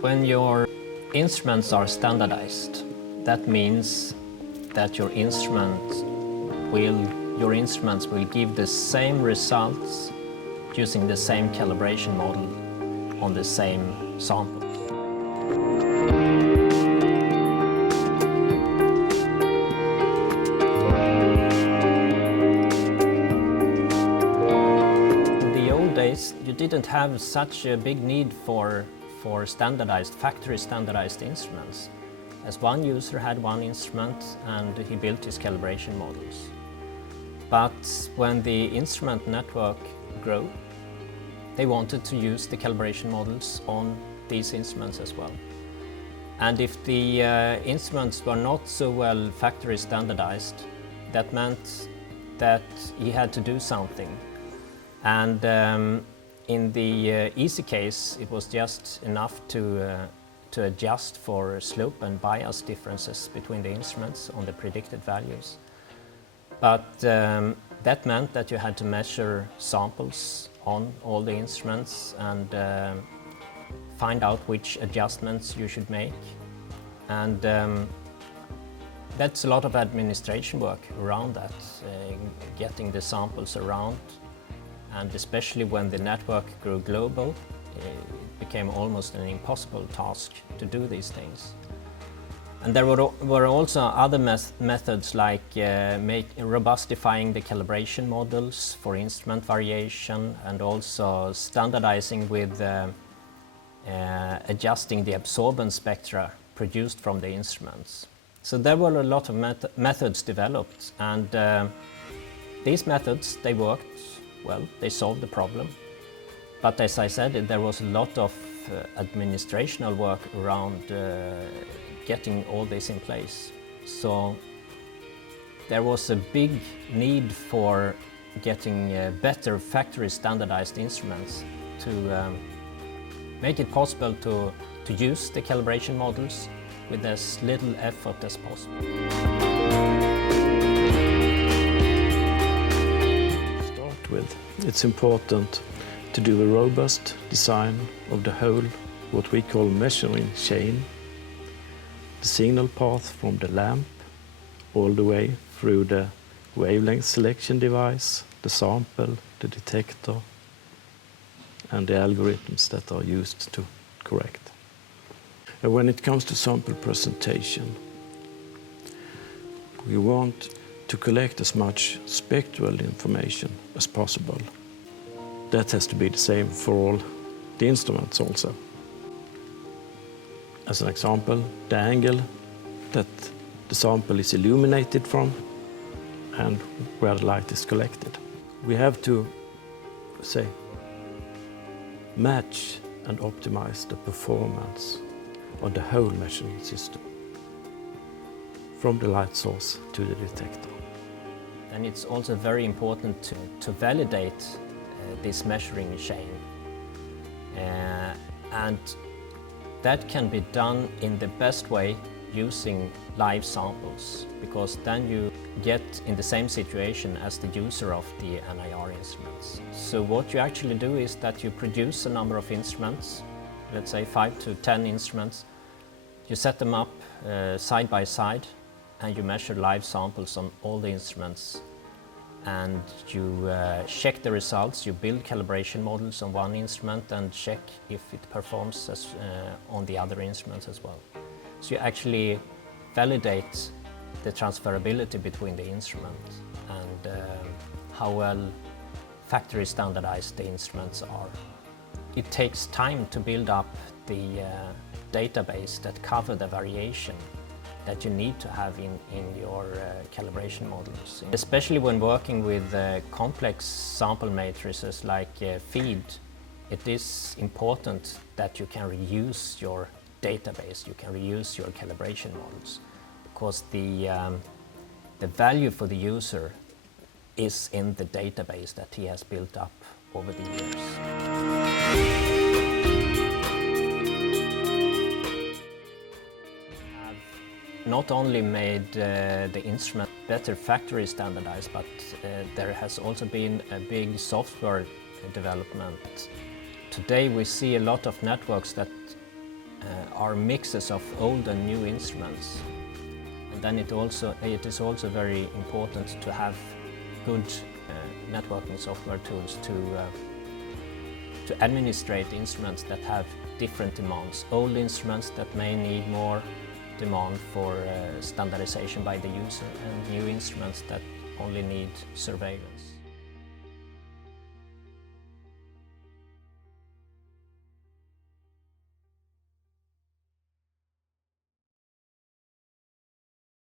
When your instruments are standardized, that means that your instruments will give the same results using the same calibration model on the same sample. In the old days, you didn't have such a big need for factory standardized instruments, as one user had one instrument and he built his calibration models. But when the instrument network grew, they wanted to use the calibration models on these instruments as well. And if the instruments were not so well factory standardized, that meant that he had to do something. And in the easy case, it was just enough to adjust for slope and bias differences between the instruments on the predicted values. But that meant that you had to measure samples on all the instruments and find out which adjustments you should make. And that's a lot of administration work around that, getting the samples around. And especially when the network grew global, it became almost an impossible task to do these things. And there were also other methods like robustifying the calibration models for instrument variation and also standardizing with adjusting the absorbance spectra produced from the instruments. So there were a lot of methods developed, and these methods, they worked well, they solved the problem. But as I said, there was a lot of administrational work around getting all this in place. So there was a big need for getting better factory standardized instruments to make it possible to use the calibration models with as little effort as possible. With. It's important to do a robust design of the whole, what we call measuring chain, the signal path from the lamp all the way through the wavelength selection device, the sample, the detector, and the algorithms that are used to correct. And when it comes to sample presentation, we want to collect as much spectral information as possible. That has to be the same for all the instruments also. As an example, the angle that the sample is illuminated from and where the light is collected. We have to, say, match and optimize the performance of the whole measuring system, from the light source to the detector. And it's also very important to validate this measuring chain. And that can be done in the best way using live samples, because then you get in the same situation as the user of the NIR instruments. So what you actually do is that you produce a number of instruments, let's say 5 to 10 instruments. You set them up side by side, and you measure live samples on all the instruments, and you check the results. You build calibration models on one instrument and check if it performs as, on the other instruments as well. So you actually validate the transferability between the instruments and how well factory standardized the instruments are. It takes time to build up the database that cover the variation that you need to have in your calibration models. Especially when working with complex sample matrices like feed, it is important that you can reuse your database, you can reuse your calibration models, because the value for the user is in the database that he has built up over the years. Not only made the instrument better factory standardized, but there has also been a big software development. Today we see a lot of networks that are mixes of old and new instruments. And then it is also very important to have good networking software tools to administrate instruments that have different demands. Old instruments that may need more demand for standardization by the user, and new instruments that only need surveillance.